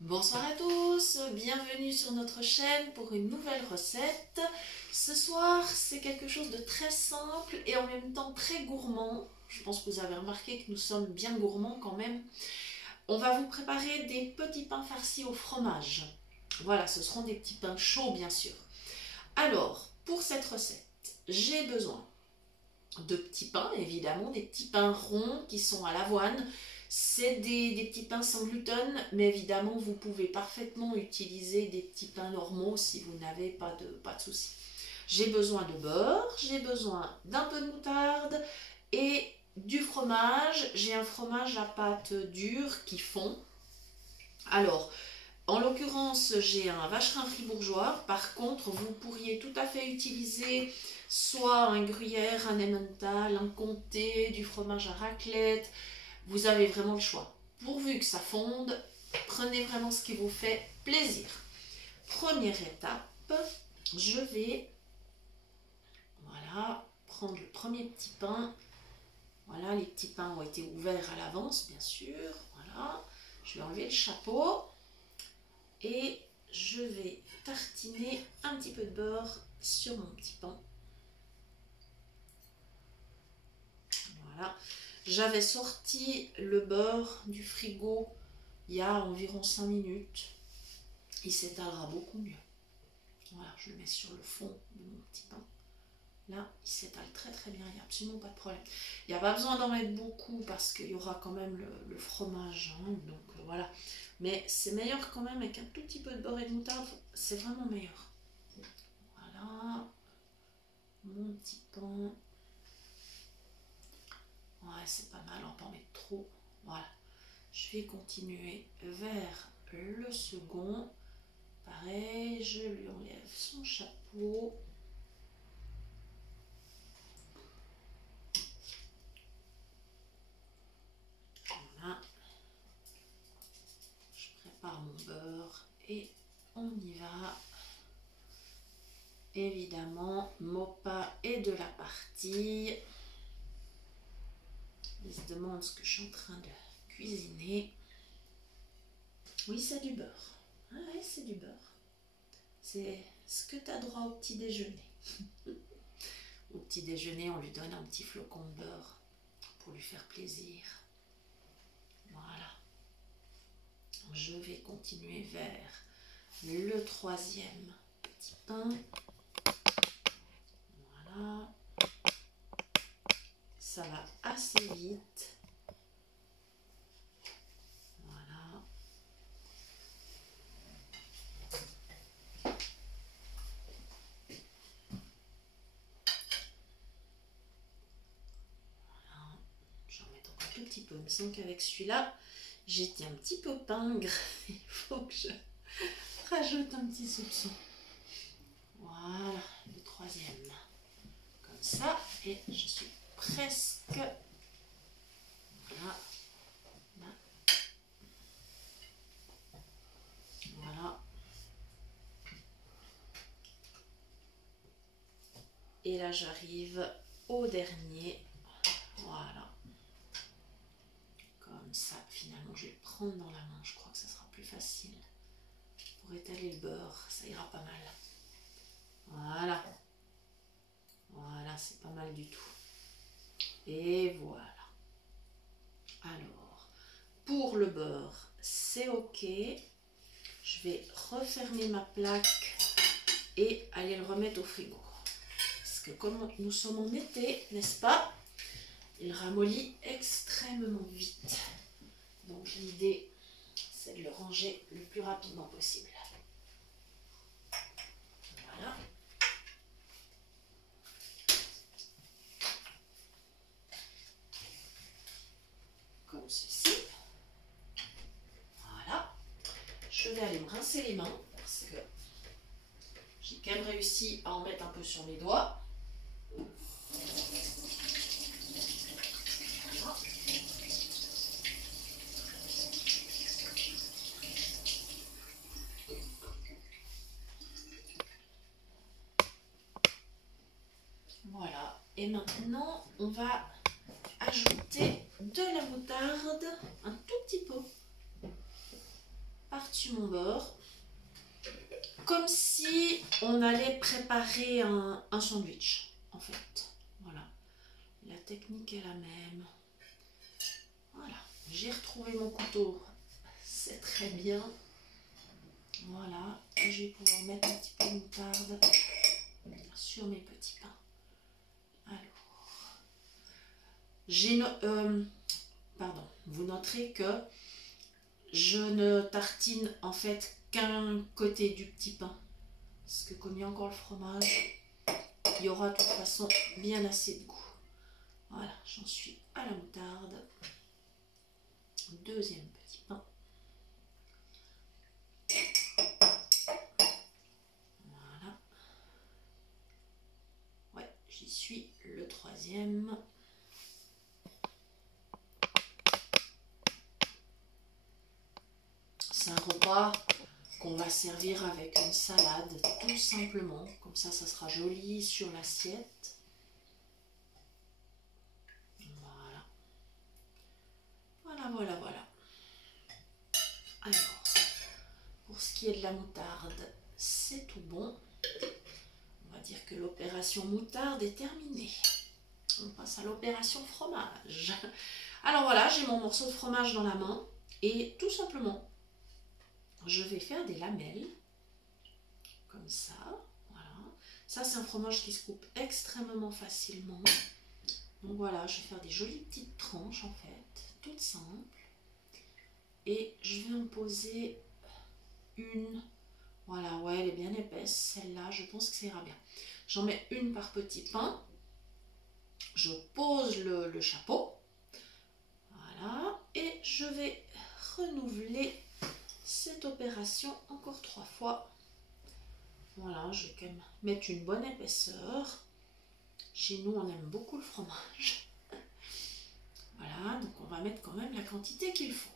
Bonsoir à tous, bienvenue sur notre chaîne pour une nouvelle recette. Ce soir, c'est quelque chose de très simple et en même temps très gourmand. Je pense que vous avez remarqué que nous sommes bien gourmands quand même. On va vous préparer des petits pains farcis au fromage. Voilà, ce seront des petits pains chauds bien sûr. Alors, pour cette recette, j'ai besoin de petits pains, évidemment, des petits pains ronds qui sont à l'avoine. C'est des petits pains sans gluten, mais évidemment, vous pouvez parfaitement utiliser des petits pains normaux si vous n'avez pas de souci. J'ai besoin de beurre, j'ai besoin d'un peu de moutarde et du fromage. J'ai un fromage à pâte dure qui fond. Alors, en l'occurrence, j'ai un vacherin fribourgeois. Par contre, vous pourriez tout à fait utiliser soit un gruyère, un emmental, un comté, du fromage à raclette. Vous avez vraiment le choix. Pourvu que ça fonde, prenez vraiment ce qui vous fait plaisir. Première étape, je vais prendre le premier petit pain. Voilà, les petits pains ont été ouverts à l'avance, bien sûr. Voilà, je vais enlever le chapeau. Et je vais tartiner un petit peu de beurre sur mon petit pain. Voilà. J'avais sorti le beurre du frigo il y a environ 5 minutes. Il s'étalera beaucoup mieux. Voilà, je le mets sur le fond de mon petit pain. Là, il s'étale très très bien, il n'y a absolument pas de problème. Il n'y a pas besoin d'en mettre beaucoup parce qu'il y aura quand même le fromage. Hein, donc voilà. Mais c'est meilleur quand même avec un tout petit peu de beurre et de moutarde. C'est vraiment meilleur. Voilà. Mon petit pain. Ouais, c'est pas mal, on peut en mettre trop. Voilà. Je vais continuer vers le second. Pareil, je lui enlève son chapeau. Voilà. Je prépare mon beurre et on y va. Évidemment, Mopa est de la partie. Il se demande ce que je suis en train de cuisiner. Oui, c'est du beurre. Ah oui, c'est du beurre. C'est ce que tu as droit au petit déjeuner. Au petit déjeuner, on lui donne un petit flocon de beurre pour lui faire plaisir. Voilà. Je vais continuer vers le troisième petit pain. Voilà. Ça va assez vite. Voilà. Voilà. J'en mets encore un tout petit peu. Il me semble qu'avec celui-là, j'étais un petit peu pingre. Il faut que je rajoute un petit soupçon. Voilà, le troisième. Comme ça. Et je suis presque... Voilà. Voilà. Et là, j'arrive au dernier. Voilà. Comme ça, finalement, je vais le prendre dans la main. Je crois que ça sera plus facile. Pour étaler le beurre, ça ira pas mal. Voilà. Voilà, c'est pas mal du tout. Et voilà. Alors, pour le beurre, c'est ok. Je vais refermer ma plaque et aller le remettre au frigo. Parce que comme nous sommes en été, n'est-ce pas? Il ramollit extrêmement vite. Donc l'idée, c'est de le ranger le plus rapidement possible. Voilà. Comme ceci. Voilà. Je vais aller me rincer les mains parce que j'ai quand même réussi à en mettre un peu sur mes doigts. Voilà. Et maintenant, on va ajouter de la moutarde, un tout petit peu, par par-dessus mon beurre. Comme si on allait préparer un sandwich, en fait. Voilà. La technique est la même. Voilà. J'ai retrouvé mon couteau. C'est très bien. Voilà. Et je vais pouvoir mettre un petit peu de moutarde sur mes petits pains. Alors. Pardon. Vous noterez que je ne tartine en fait qu'un côté du petit pain. Parce que comme il y a encore le fromage, il y aura de toute façon bien assez de goût. Voilà, j'en suis à la moutarde. Deuxième petit pain. Voilà. Ouais, j'y suis. Le troisième. C'est un repas qu'on va servir avec une salade, tout simplement. Comme ça sera joli sur l'assiette. Voilà. Voilà, voilà, voilà. Alors, pour ce qui est de la moutarde, c'est tout bon. On va dire que l'opération moutarde est terminée. On passe à l'opération fromage. Alors voilà, j'ai mon morceau de fromage dans la main. Et tout simplement, je vais faire des lamelles. Comme ça. Voilà. Ça, c'est un fromage qui se coupe extrêmement facilement. Donc voilà, je vais faire des jolies petites tranches en fait. Toutes simples. Et je vais en poser une. Voilà, ouais, elle est bien épaisse. Celle-là, je pense que ça ira bien. J'en mets une par petit pain. Je pose le chapeau. Voilà. Et je vais renouveler cette opération encore 3 fois. Voilà, je vais quand même mettre une bonne épaisseur. Chez nous, on aime beaucoup le fromage. Voilà, donc on va mettre quand même la quantité qu'il faut.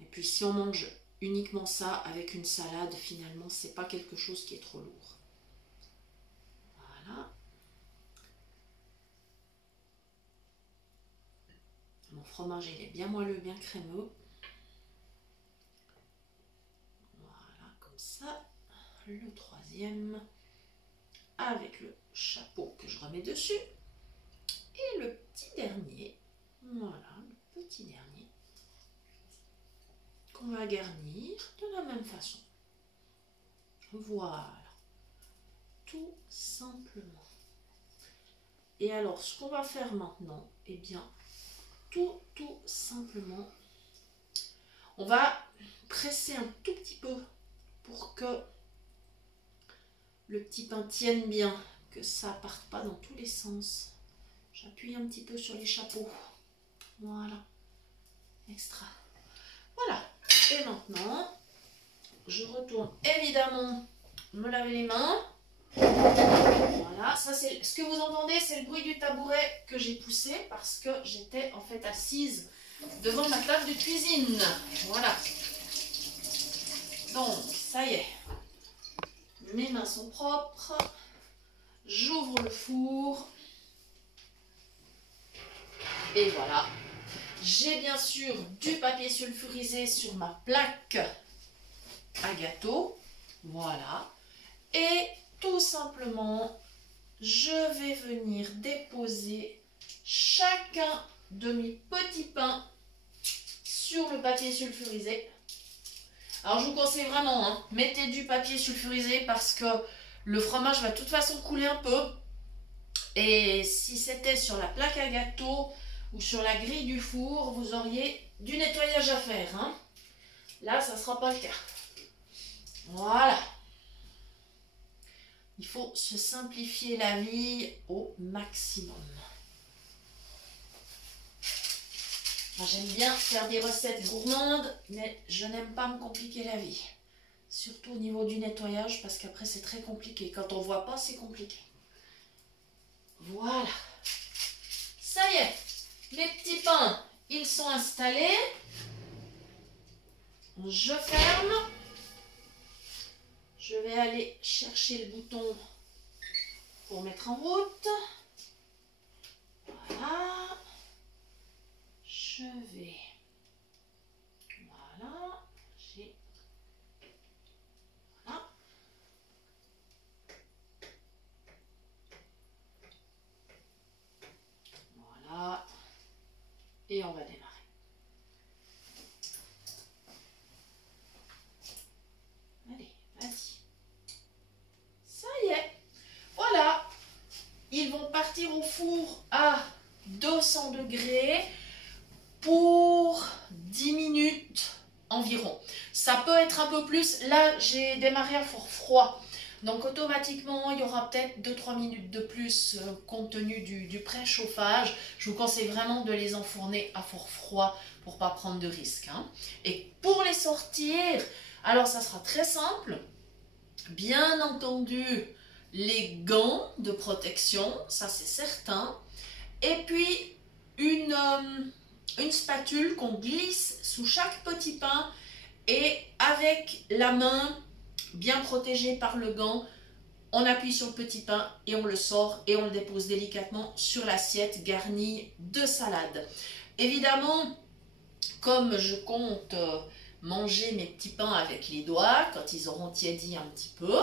Et puis si on mange uniquement ça avec une salade, finalement, c'est pas quelque chose qui est trop lourd. Voilà. Mon fromage, il est bien moelleux, bien crémeux. Voilà, comme ça. Le troisième, avec le chapeau que je remets dessus. Et le petit dernier, voilà, le petit dernier, qu'on va garnir de la même façon. Voilà, tout simplement. Et alors, ce qu'on va faire maintenant, eh bien, tout simplement, on va presser un tout petit peu pour que le petit pain tienne bien, que ça parte pas dans tous les sens. J'appuie un petit peu sur les chapeaux. Voilà, extra. Voilà, et maintenant, je retourne évidemment me laver les mains. Voilà, ça c'est ce que vous entendez, c'est le bruit du tabouret que j'ai poussé parce que j'étais en fait assise devant ma table de cuisine. Voilà. Donc, ça y est. Mes mains sont propres. J'ouvre le four. Et voilà. J'ai bien sûr du papier sulfurisé sur ma plaque à gâteau. Voilà. Et tout simplement, je vais venir déposer chacun de mes petits pains sur le papier sulfurisé. Alors je vous conseille vraiment, hein, mettez du papier sulfurisé parce que le fromage va de toute façon couler un peu. Et si c'était sur la plaque à gâteau ou sur la grille du four, vous auriez du nettoyage à faire. Hein. Là, ça ne sera pas le cas. Voilà. Il faut se simplifier la vie au maximum. J'aime bien faire des recettes gourmandes, mais je n'aime pas me compliquer la vie. Surtout au niveau du nettoyage, parce qu'après c'est très compliqué. Quand on ne voit pas, c'est compliqué. Voilà. Ça y est, les petits pains, ils sont installés. Je ferme. Je vais aller chercher le bouton pour mettre en route. Voilà. Je vais... environ. Ça peut être un peu plus. Là, j'ai démarré à four froid. Donc automatiquement, il y aura peut-être 2-3 minutes de plus compte tenu du préchauffage. Je vous conseille vraiment de les enfourner à four froid pour ne pas prendre de risques. Hein. Et pour les sortir, alors ça sera très simple. Bien entendu, les gants de protection, ça c'est certain. Et puis une spatule qu'on glisse sous chaque petit pain et avec la main bien protégée par le gant, on appuie sur le petit pain et on le sort et on le dépose délicatement sur l'assiette garnie de salade. Évidemment, comme je compte manger mes petits pains avec les doigts quand ils auront tiédi un petit peu,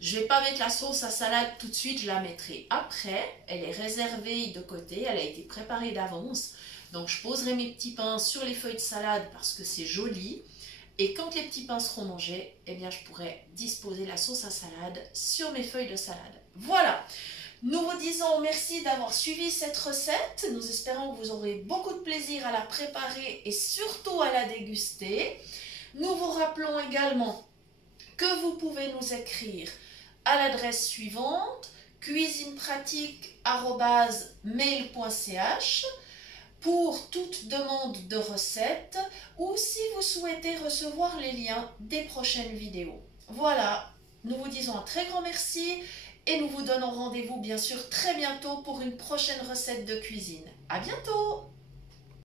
je ne vais pas mettre la sauce à salade tout de suite, je la mettrai après. Elle est réservée de côté, elle a été préparée d'avance. Donc je poserai mes petits pains sur les feuilles de salade parce que c'est joli. Et quand les petits pains seront mangés, eh bien, je pourrai disposer la sauce à salade sur mes feuilles de salade. Voilà, nous vous disons merci d'avoir suivi cette recette. Nous espérons que vous aurez beaucoup de plaisir à la préparer et surtout à la déguster. Nous vous rappelons également que vous pouvez nous écrire à l'adresse suivante cuisinepratique@mail.ch pour toute demande de recette ou si vous souhaitez recevoir les liens des prochaines vidéos. Voilà, nous vous disons un très grand merci et nous vous donnons rendez-vous bien sûr très bientôt pour une prochaine recette de cuisine. À bientôt!